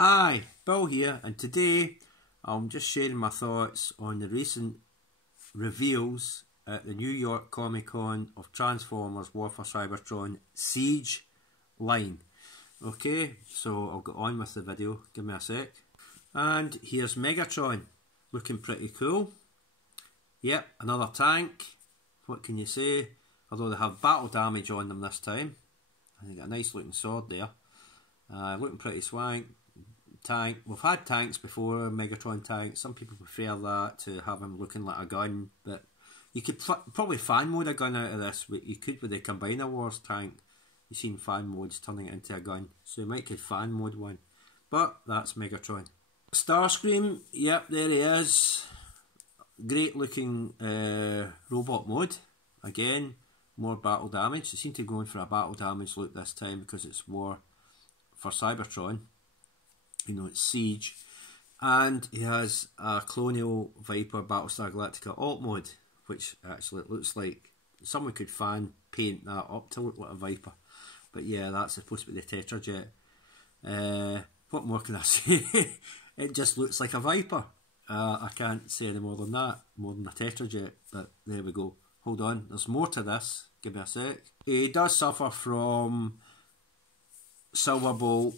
Hi, Bill here, and today I'm just sharing my thoughts on the recent reveals at the New York Comic Con of Transformers War for Cybertron Siege line. Okay, so I'll get on with the video, give me a sec. And here's Megatron, looking pretty cool. Yep, another tank, what can you say? Although they have battle damage on them this time. They got a nice looking sword there. Looking pretty swank. Tank. We've had tanks before, Megatron tanks. Some people prefer that to have him looking like a gun, but you could probably fan mode a gun out of this. You could with the Combiner Wars tank. You've seen fan modes turning it into a gun, so you might could fan mode one. But that's Megatron. Starscream, yep, there he is. Great looking robot mode. Again, more battle damage. They seem to be going for a battle damage look this time because it's War for Cybertron. You know, it's Siege. And he has a Colonial Viper Battlestar Galactica alt mode, which actually it looks like someone could fan paint that up to look like a Viper. But yeah, that's supposed to be the Tetrajet. What more can I say? It just looks like a Viper. I can't say any more than that, more than a Tetrajet, but there we go. Hold on, there's more to this, give me a sec. He does suffer from Silverbolt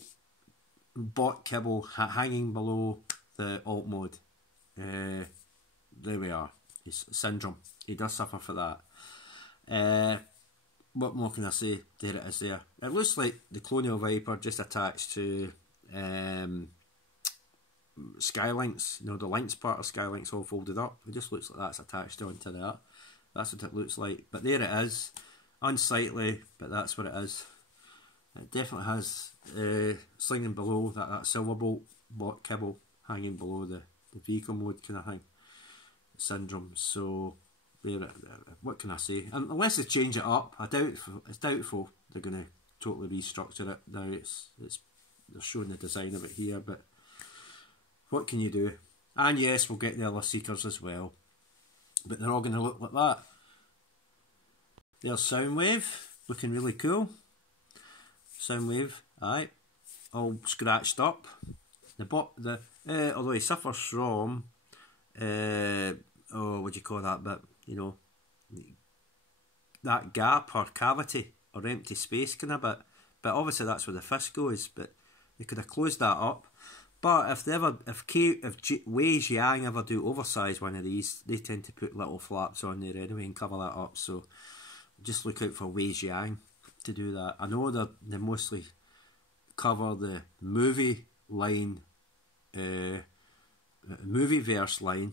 bot kibble hanging below the alt mode. There we are. It's syndrome. He does suffer for that. What more can I say? There it is there. It looks like the Colonial Viper just attached to Skylinks. You know, the links part of Skylinks all folded up. It just looks like that's attached onto that. That's what it looks like. But there it is. Unsightly, but that's what it is. It definitely has slinging below that Silverbolt bot kibble hanging below the vehicle mode kind of thing. Syndrome. So what can I say? And unless they change it up, it's doubtful they're going to totally restructure it now. They're showing the design of it here, but what can you do? And yes, we'll get the other Seekers as well, but they're all going to look like that. There's Soundwave, looking really cool. Soundwave, aye, all scratched up. Although he suffers from, what do you call that bit? You know, that gap or cavity or empty space kind of bit. But obviously that's where the fist goes. But they could have closed that up. But if Wei Jiang ever do oversize one of these, they tend to put little flaps on there anyway and cover that up. So just look out for Wei Jiang to do that. I know they mostly cover the movie line, movie verse line,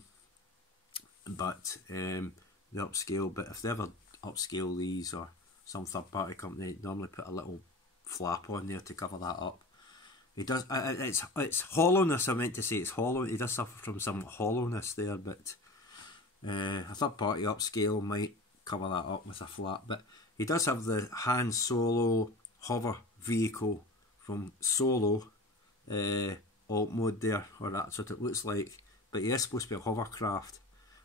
but the upscale. But if they ever upscale these or some third party company, they normally put a little flap on there to cover that up. He does. It's hollowness. I meant to say it's hollow. He does suffer from some hollowness there, but a third party upscale might cover that up with a flap. But he does have the Han Solo hover vehicle from Solo alt mode there, or that's what it looks like. But he is supposed to be a hovercraft,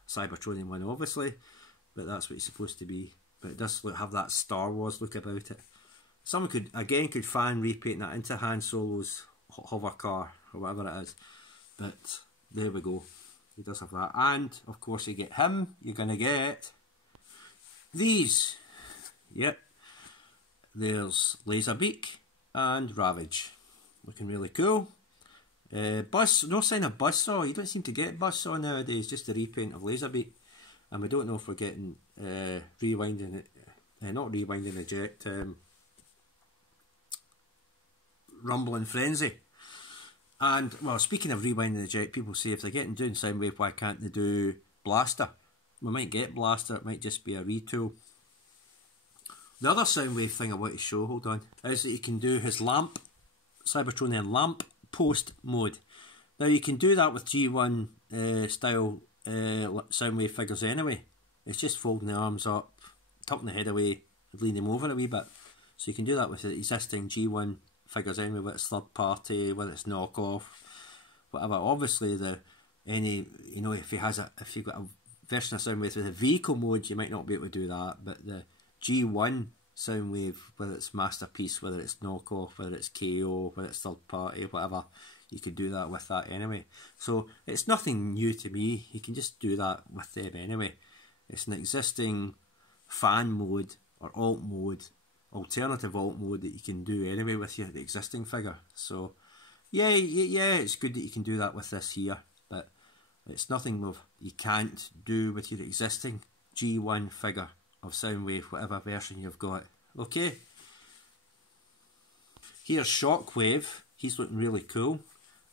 Cybertronian one obviously, but that's what he's supposed to be. But it does have that Star Wars look about it. Someone could fan repaint that into Han Solo's hover car or whatever it is. But there we go. He does have that. And of course you get him, you're gonna get these. Yep, there's Laserbeak and Ravage, looking really cool. No sign of Buzzsaw. You don't seem to get Buzzsaw nowadays, just the repaint of Laserbeak. And we don't know if we're getting rewinding it, not rewinding the jet, Rumble and Frenzy. And well, speaking of rewinding the jet, people say if they're doing Soundwave, why can't they do Blaster? We might get Blaster, it might just be a retool. The other Soundwave thing I want to show, hold on, is that you can do his lamp, Cybertronian lamp post mode. Now you can do that with G1 style Soundwave figures anyway. It's just folding the arms up, tucking the head away, and leaning them over a wee bit. So you can do that with the existing G1 figures anyway, whether it's third party, whether it's knockoff, whatever. Obviously if you've got a version of Soundwave with a vehicle mode, you might not be able to do that, but the G1 Soundwave, whether it's Masterpiece, whether it's Knockoff, whether it's KO, whether it's third party, whatever, you could do that with that anyway. So it's nothing new to me, you can just do that with them anyway. It's an existing fan mode or alt mode, alternative alt mode that you can do anyway with the existing figure. So yeah, it's good that you can do that with this here, but it's nothing you can't do with your existing G1 figure of Soundwave, whatever version you've got. Okay. Here's Shockwave. He's looking really cool.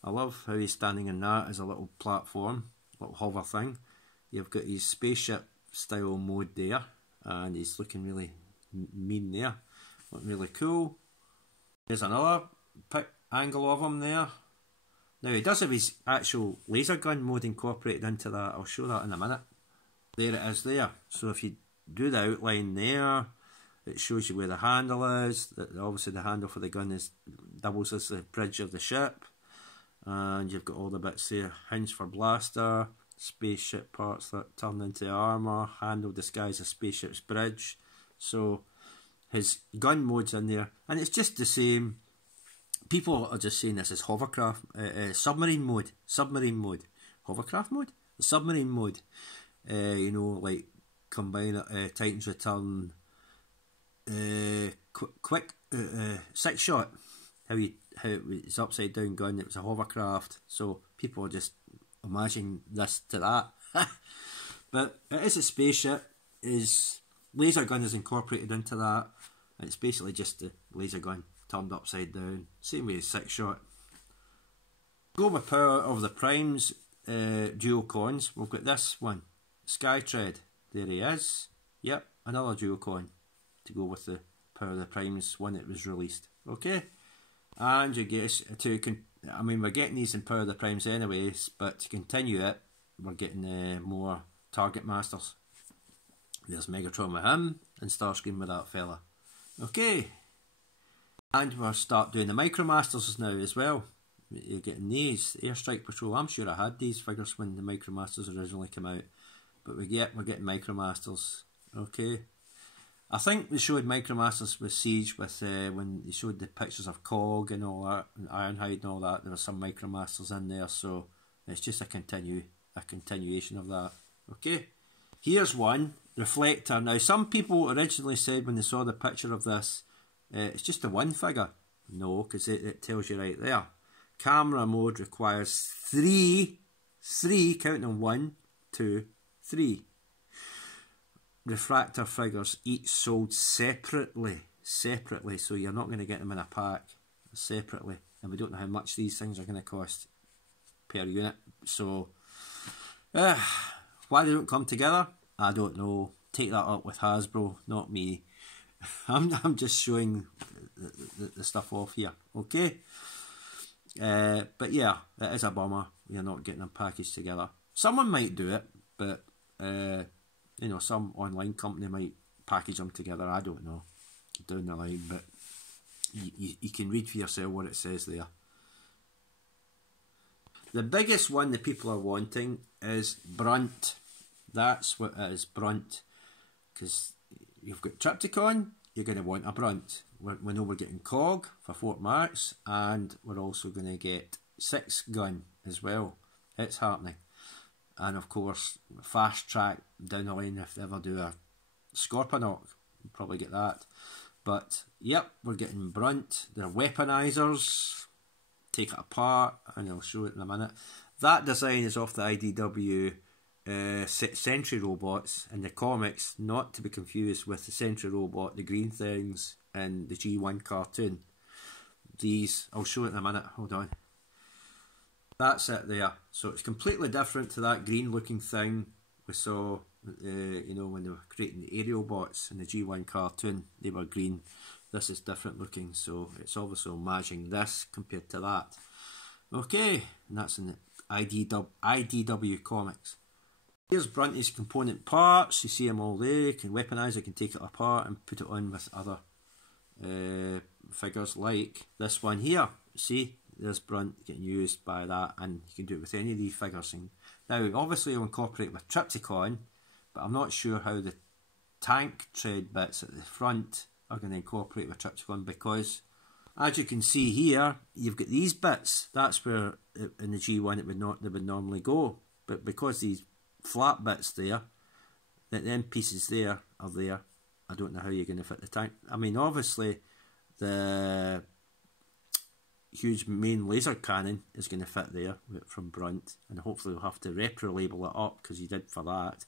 I love how he's standing in that as a little platform, little hover thing. You've got his spaceship style mode there, and he's looking really mean there. Looking really cool. Here's another angle of him there. Now he does have his actual laser gun mode incorporated into that. I'll show that in a minute. There it is there. So if you do the outline there, it shows you where the handle is. Obviously the handle for the gun doubles as the bridge of the ship. And you've got all the bits there. Hinge for blaster, spaceship parts that turn into armour, handle disguised as spaceship's bridge. So his gun mode's in there. And it's just the same. People are just saying this is hovercraft, submarine mode, hovercraft mode, submarine mode. You know, like combine Titan's Return, quick 6-shot. How it's upside down gun. It was a hovercraft, so people are just imagining this to that. But it is a spaceship. His laser gun is incorporated into that. And it's basically just the laser gun turned upside down, same way as 6-shot. Go with power of the primes, duocons. We've got this one, Skytread. There he is. Yep, another duocon to go with the power of the primes one that was released. Okay, and you get I mean, we're getting these in power of the primes anyways, but to continue it, we're getting more target masters. There's Megatron with him, and Starscream with that fella. Okay. And we'll start doing the Micromasters now as well. You're getting these, Airstrike Patrol. I'm sure I had these figures when the Micromasters originally came out. But we're getting Micromasters. Okay. I think they showed Micromasters with Siege with when they showed the pictures of Cog and all that, and Ironhide and all that. There were some Micromasters in there, so it's just a continuation of that. Okay. Here's one, Reflector. Now some people originally said when they saw the picture of this, it's just a one figure. No, because it tells you right there. Camera mode requires three, counting on 1, 2, 3. Refractor figures each sold separately, so you're not going to get them in a pack, separately. And we don't know how much these things are going to cost per unit. So, why they don't come together, I don't know. Take that up with Hasbro, not me. I'm just showing the stuff off here, okay? But yeah, it is a bummer. You're not getting them packaged together. Someone might do it, but you know, some online company might package them together. I don't know, down the line, but you can read for yourself what it says there. The biggest one that people are wanting is Brunt. That's what it is, Brunt, because you've got Triptychon, you're going to want a Brunt. We know we're getting Cog for Fort Marks, and we're also going to get 6 gun as well. It's happening. And of course, fast track down the line if they ever do a Scorponok, we'll probably get that. But yep, we're getting Brunt. They're weaponizers. Take it apart, and I'll show it in a minute. That design is off the IDW Sentry robots in the comics, not to be confused with the Sentry robot, the green things in the G1 cartoon. These, I'll show it in a minute, hold on. That's it there. So it's completely different to that green looking thing we saw, you know, when they were creating the aerial bots in the G1 cartoon. They were green. This is different looking, so it's obviously matching this compared to that. Okay, and that's in the IDW comics. Here's Brunty's component parts. You see them all there. You can weaponize it, you can take it apart and put it on with other figures like this one here. See, there's Brunt getting used by that, and you can do it with any of these figures. Now, obviously, I'll incorporate with Triptychon, but I'm not sure how the tank tread bits at the front are going to incorporate with Trypticon, because as you can see here, you've got these bits. That's where in the G1 they would normally go, but because these flat bits there, that them pieces there are there, I don't know how you're going to fit the tank. I mean, obviously the huge main laser cannon is going to fit there from Brunt, and hopefully we'll have to repro label it up because you did for that.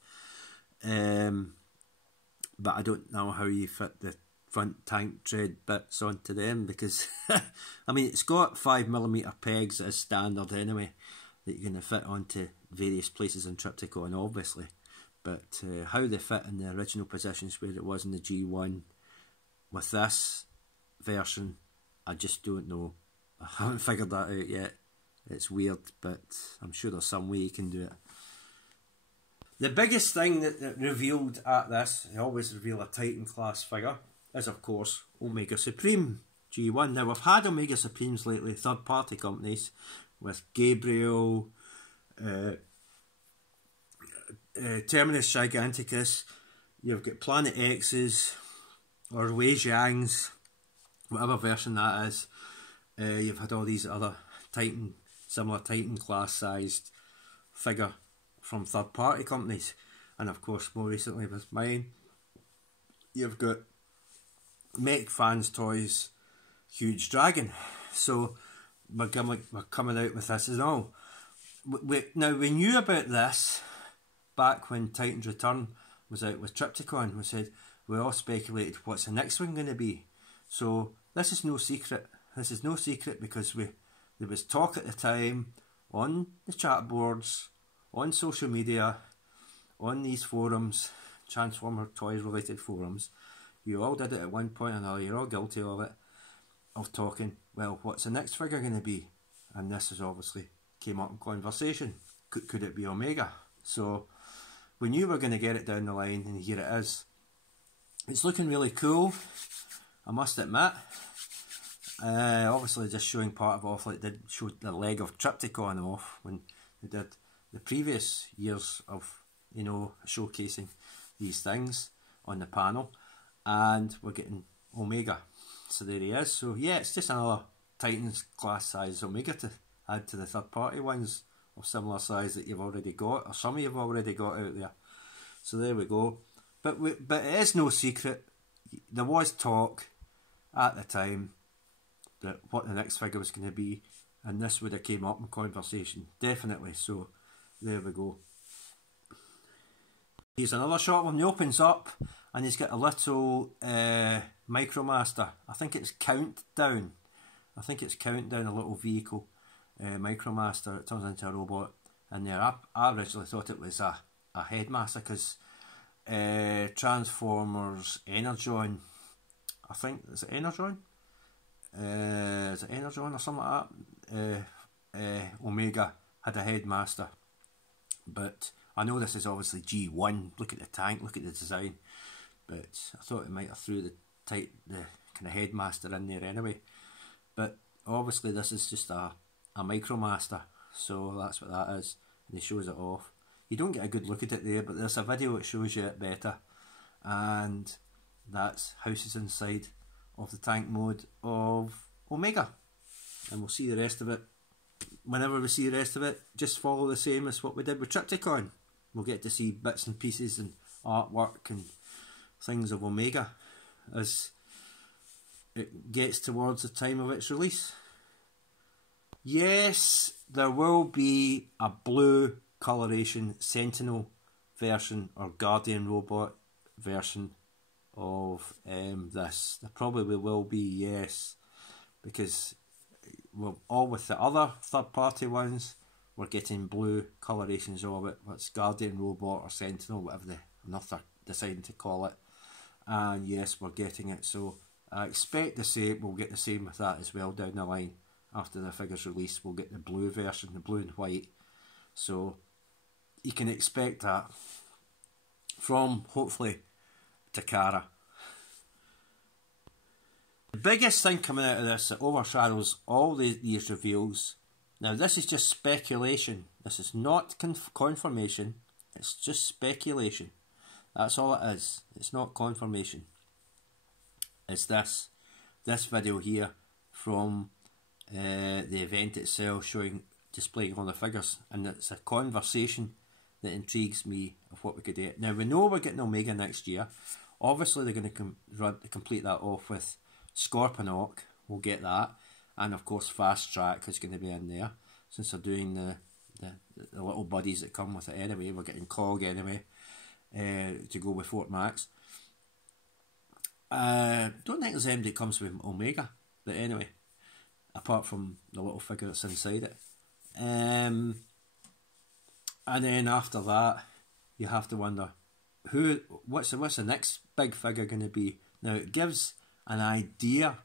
But I don't know how you fit the front tank tread bits onto them, because I mean, it's got 5mm pegs as standard anyway that you're going to fit onto various places in Trypticon, obviously. But how they fit in the original positions where it was in the G1 with this version, I just don't know. I haven't figured that out yet. It's weird, but I'm sure there's some way you can do it. The biggest thing that revealed at this, they always reveal a Titan class figure, is of course Omega Supreme G1. Now we've had Omega Supremes lately, third party companies, with Gabriel, Terminus Giganticus, you've got Planet X's, or Wei Jiang's, whatever version that is. You've had all these other Titan, similar Titan class sized figure from third party companies, and of course more recently with mine, you've got Mech Fans Toys Huge Dragon. So we're coming out with this and all. Now we knew about this back when Titan's Return was out with Trypticon. We all speculated what's the next one going to be. So this is no secret. This is no secret because there was talk at the time on the chat boards, on social media, on these forums, Transformer Toys related forums. You all did it at one point or another, you're all guilty of it, of talking, well, what's the next figure going to be? And this has obviously came up in conversation. Could it be Omega? So we knew we were going to get it down the line, and here it is. It's looking really cool, I must admit. Obviously just showing part of off, like they showed the leg of Trypticon off when they did the previous years of, you know, showcasing these things on the panel, and we're getting Omega. So there he is. So yeah, it's just another Titans class size Omega to add to the third party ones of similar size that you've already got, or some of you've already got out there. So there we go. But it is no secret, there was talk at the time that what the next figure was going to be, and this would have came up in conversation, definitely. So there we go. Here's another shot when he opens up, and he's got a little Micromaster. I think it's Countdown. I think it's Countdown, a little vehicle Micromaster. It turns into a robot in there. I originally thought it was a Headmaster, because Transformers Energon, I think, is it Energon? Is it Energon or something like that? Omega had a Headmaster, but I know this is obviously G1. Look at the tank, look at the design, but I thought it might have threw the kind of Headmaster in there anyway. But obviously this is just a Micromaster, so that's what that is, and he shows it off. You don't get a good look at it there, but there's a video that shows you it better, and that's houses inside of the tank mode of Omega, and we'll see the rest of it whenever we see the rest of it. Just follow the same as what we did with Trypticon. We'll get to see bits and pieces and artwork and things of Omega as it gets towards the time of its release. Yes, there will be a blue coloration Sentinel version or Guardian robot version of this. There probably will be, yes, because all with the other third party ones, we're getting blue colorations of it. It's Guardian robot or Sentinel, whatever they're deciding to call it. And yes, we're getting it. So I expect the same. We'll get the same with that as well down the line. After the figure's release, we'll get the blue version, the blue and white. So you can expect that from, hopefully, Takara. The biggest thing coming out of this that overshadows all these reveals, now this is just speculation, this is not confirmation, it's just speculation, that's all it is, it's not confirmation, is this video here from the event itself, displaying all the figures, and it's a conversation that intrigues me of what we could do. Now we know we're getting Omega next year. Obviously they're going to complete that off with Scorponok. We'll get that, and of course Fast Track is going to be in there, since they're doing the little buddies that come with it anyway. We're getting Cog anyway to go with Fort Max. Don't think there's anything that comes with Omega, but anyway, apart from the little figure that's inside it. And then after that, you have to wonder what's the next big figure going to be. Now it gives an idea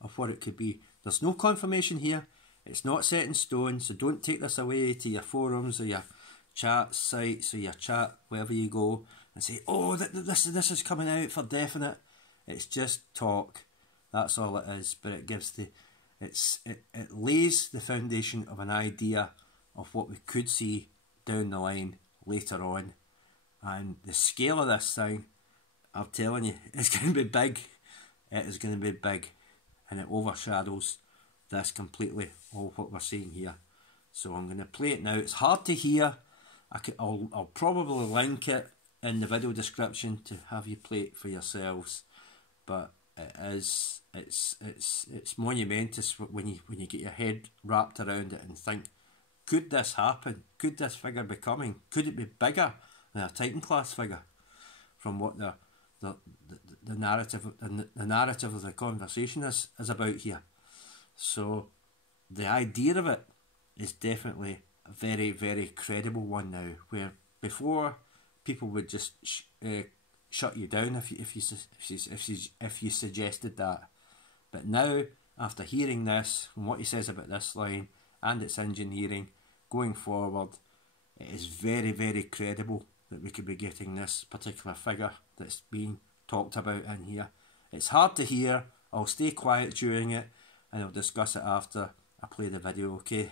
of what it could be. There's no confirmation here. It's not set in stone, so don't take this away to your forums or your chat sites or your chat wherever you go and say, oh, this is coming out for definite. It's just talk. That's all it is. But it gives it lays the foundation of an idea of what we could see down the line later on. And the scale of this thing, I'm telling you, it's going to be big. It is going to be big, and it overshadows this completely, all what we're seeing here. So I'm going to play it now. It's hard to hear. I'll probably link it in the video description to have you play it for yourselves. But it's monumentous when you get your head wrapped around it and think, could this happen? Could this figure be coming? Could it be bigger than a Titan class figure? From what the narrative of the conversation is about here. So the idea of it is definitely a very, very credible one now. Where before people would just shut you down if you suggested that, but now after hearing this and what he says about this line and its engineering going forward, it is very, very credible that we could be getting this particular figure that's being talked about in here. It's hard to hear. I'll stay quiet during it and I'll discuss it after I play the video, okay?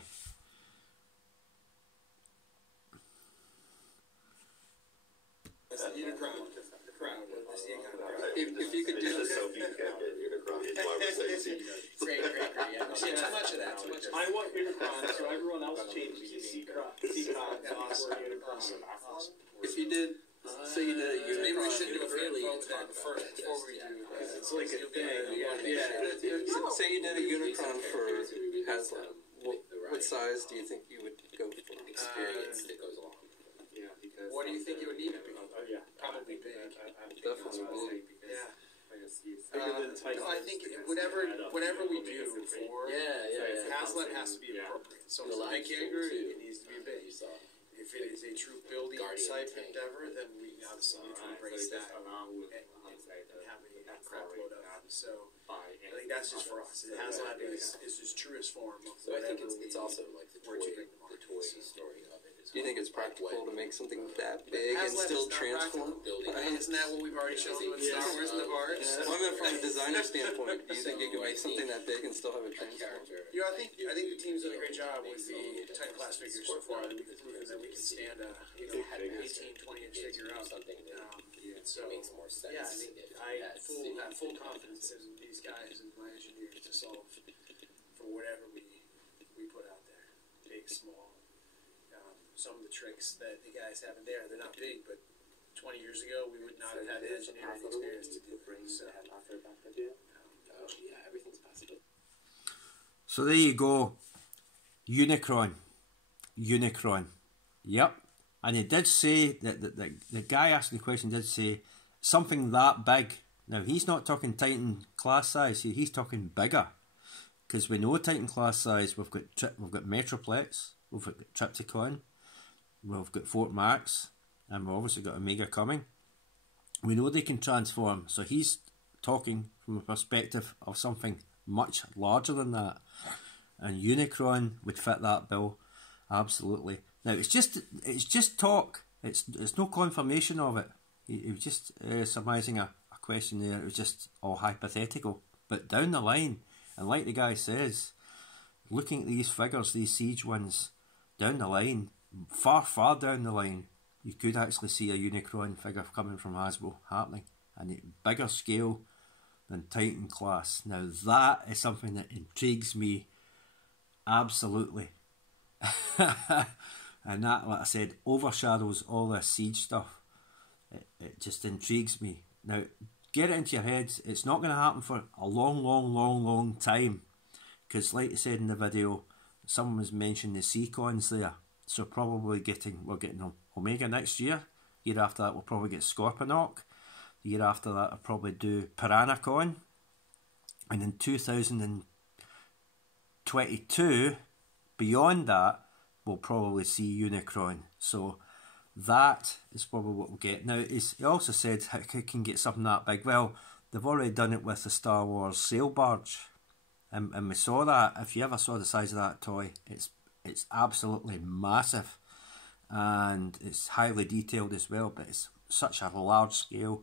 Unicron. If you could do this, great. Yeah. See, too much of that. I want Unicron, so everyone else changes to C-Con. If you did, say you did a Unicron, maybe we should do a fairly first before we do. It's like a thing. Yeah. Say you did a Unicron for Haslam. What size do you think you would go for? Experience that goes along. Yeah, because. What do you think it would need to be? Probably big. Definitely big. Yeah. No, I think whatever we do for Haslam has to be appropriate. So it's a big character, it needs to be big. If it is a true building type endeavor, then we obviously need to embrace that and have a crap load of them. So I think that's just for us. Haslam is its truest form of whatever. I think it's also like the toy story of it. Do you think it's practical to make something that big and still transform? Isn't that what we've already shown with Star Wars and the Barge? I mean, from a designer standpoint, do you think you can make something that big and still have it transform? Yeah, I think the team's done a great job with the Titan class figures so far. We've proven that we can stand a 18, 20-inch figure up. So yeah, I have full confidence in these guys and my engineers to solve for whatever we put out there, big, small. Some of the tricks that the guys have in there, they're not big, but 20 years ago we would not have had the engineering experience to do things. Yeah, everything's possible. So there you go, Unicron. Yep, and he did say that the guy asking the question did say something that big. Now he's not talking Titan class size here; he's talking bigger, because we know Titan class size. We've got Metroplex, we've got Triptychon. We've got Fort Max, and we've obviously got Omega coming. We know they can transform, so he's talking from a perspective of something much larger than that. And Unicron would fit that bill, absolutely. Now it's just talk. It's no confirmation of it. He was just surmising a question there. It was just all hypothetical. But down the line, and like the guy says, looking at these figures, these Siege ones, down the line, far down the line, you could actually see a Unicron figure coming from Hasbro happening, and bigger scale than Titan class. Now that is something that intrigues me absolutely. And that, like I said, overshadows all this Siege stuff. It just intrigues me. Now, get it into your heads, it's not going to happen for a long time. Because like I said in the video, someone was mentioning the Seacons there. So probably we're getting Omega next year. Year after that we'll probably get Scorponok. The year after that I'll probably do Piranacon. And in 2022, beyond that, we'll probably see Unicron. So that is probably what we'll get. Now, he also said how he can get something that big. Well, they've already done it with the Star Wars sail barge. And we saw that. If you ever saw the size of that toy, it's absolutely massive. And it's highly detailed as well, but it's such a large scale.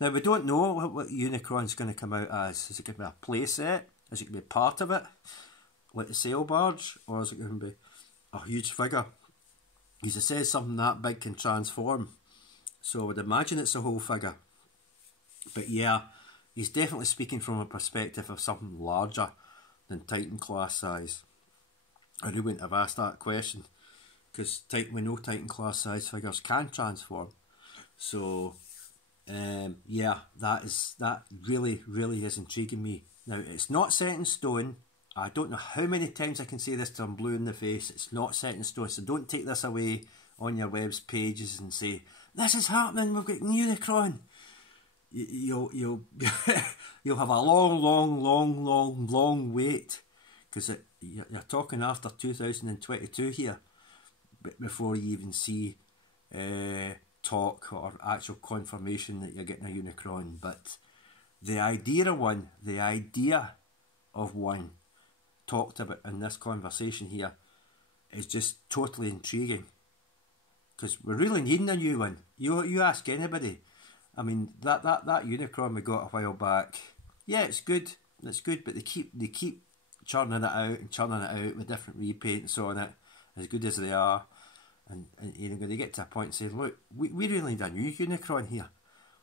Now, we don't know what Unicron's going to come out as. Is it going to be a play set? Is it going to be part of it, like the sail barge? Or is it going to be a huge figure? Because it says something that big can transform. So I would imagine it's a whole figure. But yeah, he's definitely speaking from a perspective of something larger than Titan class size. I really wouldn't have asked that question, because we know Titan class size figures can transform. So yeah, that really is intriguing me. Now, it's not set in stone. I don't know how many times I can say this till I'm blue in the face. It's not set in stone, so don't take this away on your web's pages and say, this is happening, we've got Unicron. You'll you'll have a long wait, because you're talking after 2022 here, before you even see talk or actual confirmation that you're getting a Unicron. But the idea of one talked about in this conversation here is just totally intriguing, because we're really needing a new one. You ask anybody. I mean, that Unicron we got a while back, yeah, it's good, but they keep churning it out with different repaints on it, as good as they are, and you know, they get to a point and say, look, we really need a new Unicron here.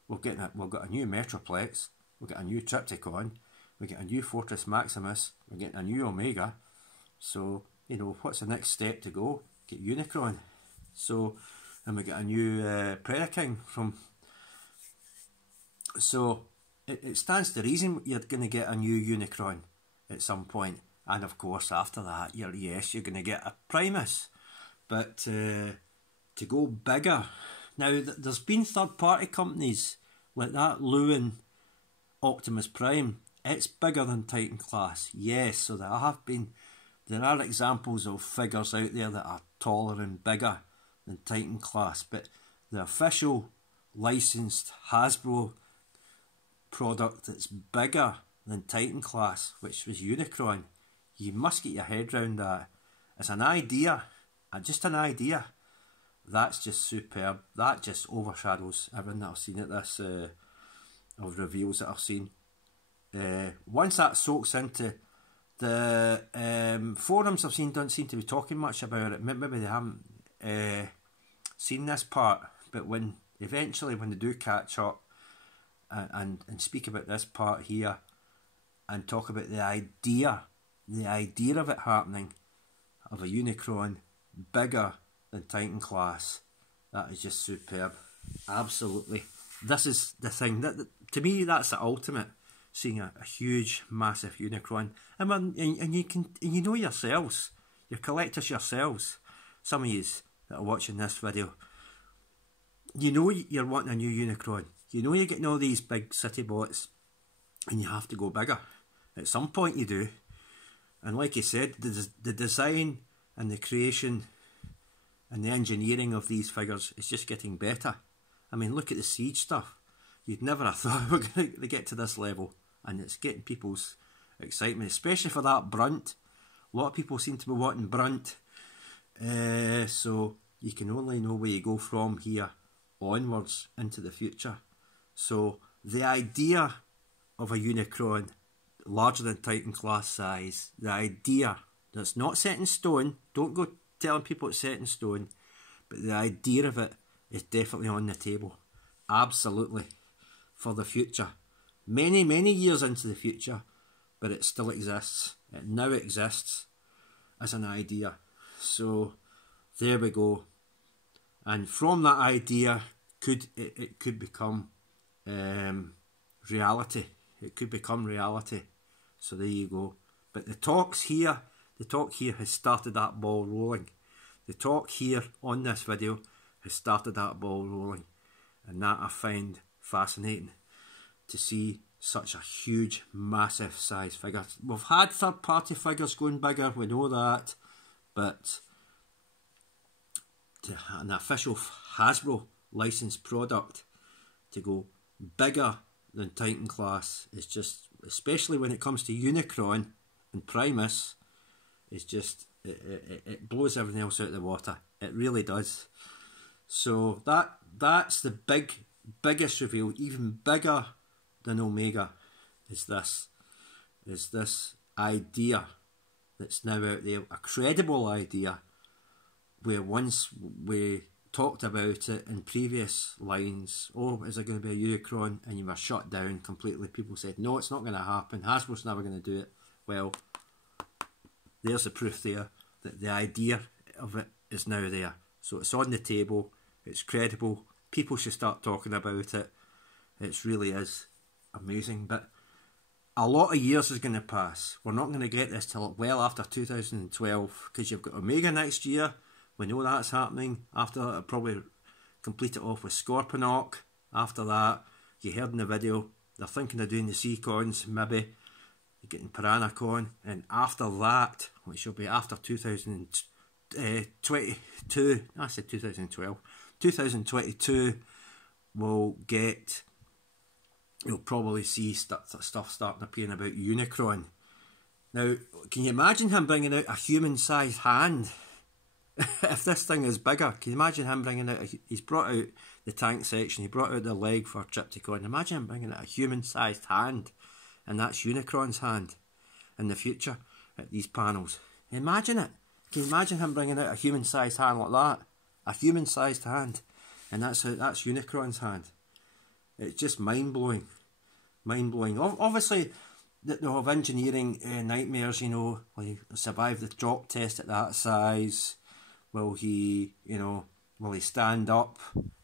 We've got a new Metroplex, we've got a new Triptychon, we get a new Fortress Maximus, we're getting a new Omega. So, you know, what's the next step to go? Get Unicron. So, and we get a new Predaking from. So, it stands to reason you're going to get a new Unicron at some point. And of course, after that, you're going to get a Primus. But to go bigger. Now, there's been third-party companies like that Lewin Optimus Prime. It's bigger than Titan class, yes. So there are examples of figures out there that are taller and bigger than Titan class, but the official licensed Hasbro product that's bigger than Titan class, which was Unicron, you must get your head round that. It's an idea, just an idea. That's just superb. That just overshadows everything that I've seen at this of reveals that I've seen. Once that soaks into the forums I've seen, don't seem to be talking much about it. Maybe they haven't seen this part, but when they do catch up and speak about this part here and talk about the idea of it happening, of a Unicron bigger than Titan class, that is just superb. Absolutely, this is the thing that to me, that's the ultimate. Seeing a huge, massive Unicron, and you know yourselves, you're collectors yourselves. Some of you that are watching this video, you know you're wanting a new Unicron. You know you're getting all these big city bots, and you have to go bigger. At some point you do, and like you said, the design and the creation and the engineering of these figures is just getting better. I mean, look at the Siege stuff. You'd never have thought we were going to get to this level, and it's getting people's excitement, especially for that Brunt. A lot of people seem to be wanting Brunt, so you can only know where you go from here onwards into the future. So the idea of a Unicron larger than Titan class size, the idea that's not set in stone, don't go telling people it's set in stone, but the idea of it is definitely on the table. Absolutely. For the future. many, many years into the future, but it still exists. It now exists as an idea. So there we go. And from that idea, it could become reality. It could become reality. So there you go. But the talk here has started that ball rolling. The talk here on this video has started that ball rolling. And that I find fascinating, to see such a huge, massive size figure. We've had third party figures going bigger, we know that, but to an official Hasbro licensed product to go bigger than Titan class is just, especially when it comes to Unicron and Primus, is just, it blows everything else out of the water. It really does. So that's the biggest reveal, even bigger than Omega, is this idea that's now out there, a credible idea, where once we talked about it in previous lines, oh, is there going to be a Unicron, and you were shut down completely. People said, no, it's not going to happen, Hasbro's never going to do it. Well, there's the proof there, that the idea of it is now there. So it's on the table, it's credible, people should start talking about it. It really is amazing, but a lot of years is going to pass. We're not going to get this till well after 2012, because you've got Omega next year. We know that's happening. After that, I'll probably complete it off with Scorponok. After that, you heard in the video, they're thinking of doing the C-Cons, maybe getting Piranacon, and after that, which will be after 2022, I said 2012, 2022, we'll get, you'll probably see stuff starting appearing about Unicron. Now, can you imagine him bringing out a human-sized hand? If this thing is bigger, can you imagine him bringing out, he's brought out the tank section, he brought out the leg for Triptychon, imagine him bringing out a human-sized hand, and that's Unicron's hand in the future at these panels. Imagine it. Can you imagine him bringing out a human-sized hand like that? A human-sized hand, and that's Unicron's hand. It's just mind-blowing. Mind-blowing. Obviously, they'll have engineering nightmares, you know, will he survive the drop test at that size? Will he, you know, will he stand up?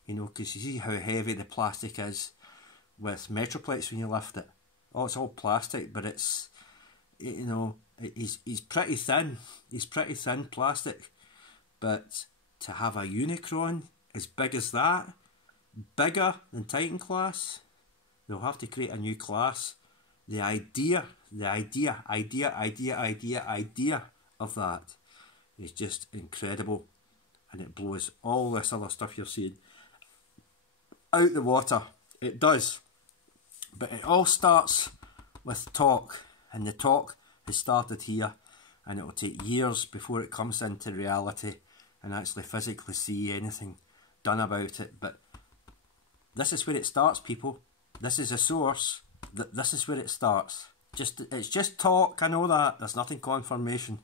You know, because you see how heavy the plastic is with Metroplex when you lift it. Oh, it's all plastic, but it's, you know, he's pretty thin. He's pretty thin plastic. But to have a Unicron as big as that, bigger than Titan class, they'll have to create a new class. The idea of that is just incredible, and it blows all this other stuff you're seeing out the water. It does. But it all starts with talk, and the talk has started here, and it will take years before it comes into reality and actually physically see anything done about it. But this is where it starts, people. This is a source. This is where it starts. It's just talk, I know that. There's nothing confirmation.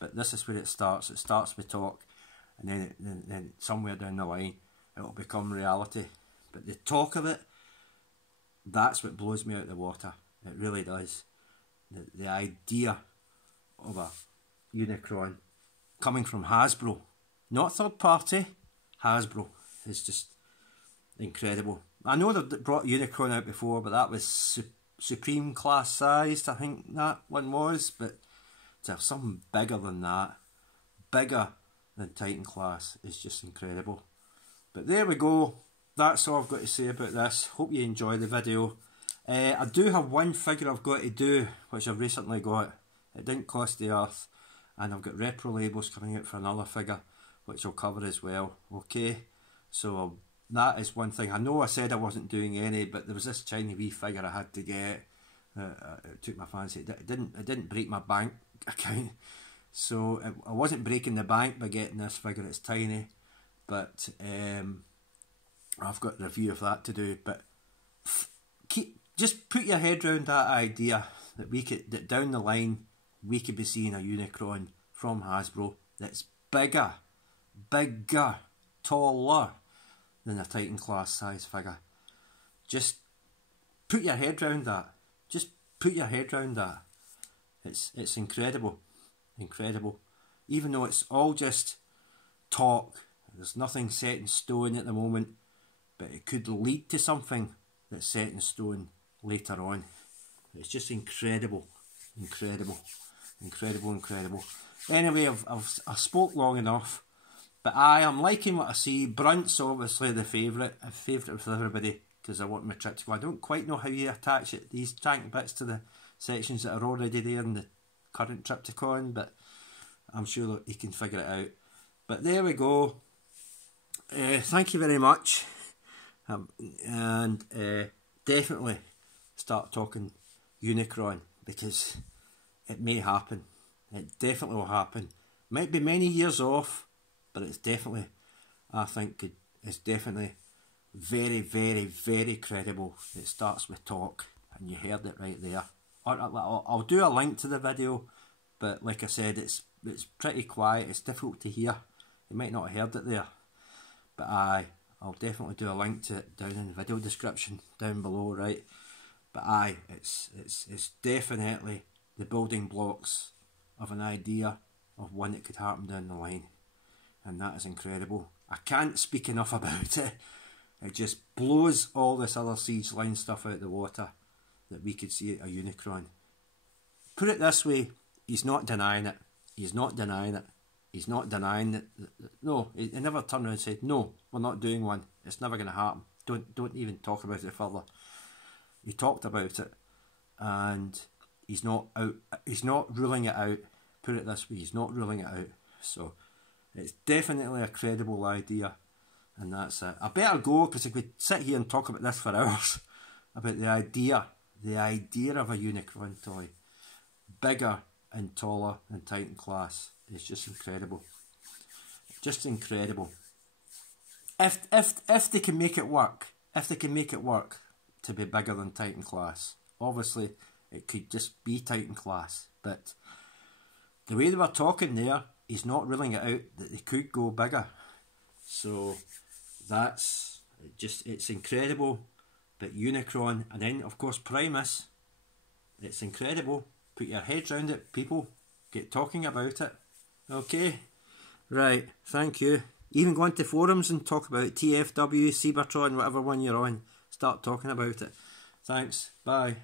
But this is where it starts. It starts with talk, and then somewhere down the line it will become reality. But the talk of it, that's what blows me out of the water. It really does. The idea of a Unicron coming from Hasbro, not third party, Hasbro, is just incredible. I know they've brought Unicron out before, but that was Supreme class sized, I think that one was. But to have something bigger than that, bigger than Titan class, is just incredible. But there we go. That's all I've got to say about this. Hope you enjoy the video. I do have one figure I've got to do, which I've recently got. It didn't cost the earth, and I've got repro labels coming out for another figure, which I'll cover as well. Okay, so that is one thing. I know I said I wasn't doing any, but there was this tiny wee figure I had to get. It took my fancy. It didn't break my bank account, so I wasn't breaking the bank by getting this figure. It's tiny, but I've got a review of that to do. But just put your head around that idea that down the line we could be seeing a Unicron from Hasbro that's bigger, taller than a Titan class size figure. Just put your head round that. Just put your head round that. It's incredible. Incredible. Even though it's all just talk, there's nothing set in stone at the moment, but it could lead to something that's set in stone later on. It's just incredible. Incredible. Incredible, incredible. Anyway, I've spoke long enough, but I'm liking what I see. Brunt's obviously the favourite with everybody, because I want my Triptychon. I don't quite know how you attach it, these tank bits, to the sections that are already there in the current Triptychon, but I'm sure that you can figure it out. But there we go. Thank you very much, and definitely start talking Unicron, because it may happen. It definitely will happen. Might be many years off, but it's definitely, I think, it's definitely very, very, very credible. It starts with talk, and you heard it right there. I'll do a link to the video, but like I said, it's pretty quiet. It's difficult to hear. You might not have heard it there, but I'll definitely do a link to it down in the video description down below, right? But it's definitely the building blocks of an idea of one that could happen down the line, and that is incredible. I can't speak enough about it. It just blows all this other Siege line stuff out the water, that we could see a Unicron. Put it this way, he's not denying it. He's not denying it. He's not denying it. No, he never turned around and said, no, we're not doing one. It's never going to happen. Don't even talk about it further. He talked about it, and he's not ruling it out. Put it this way, he's not ruling it out. So it's definitely a credible idea, and that's it. I better go, because I could sit here and talk about this for hours, about the idea of a Unicron toy, bigger and taller than Titan class. It's just incredible. Just incredible. If they can make it work, to be bigger than Titan class, obviously it could just be Titan class, but the way they were talking there, he's not ruling it out that they could go bigger. So that's just, it's incredible. But Unicron, and then of course Primus, it's incredible. Put your heads round it, people. Get talking about it. Okay, right, thank you. Even go into forums and talk about it. TFW, Cybertron, whatever one you're on. Start talking about it. Thanks, bye.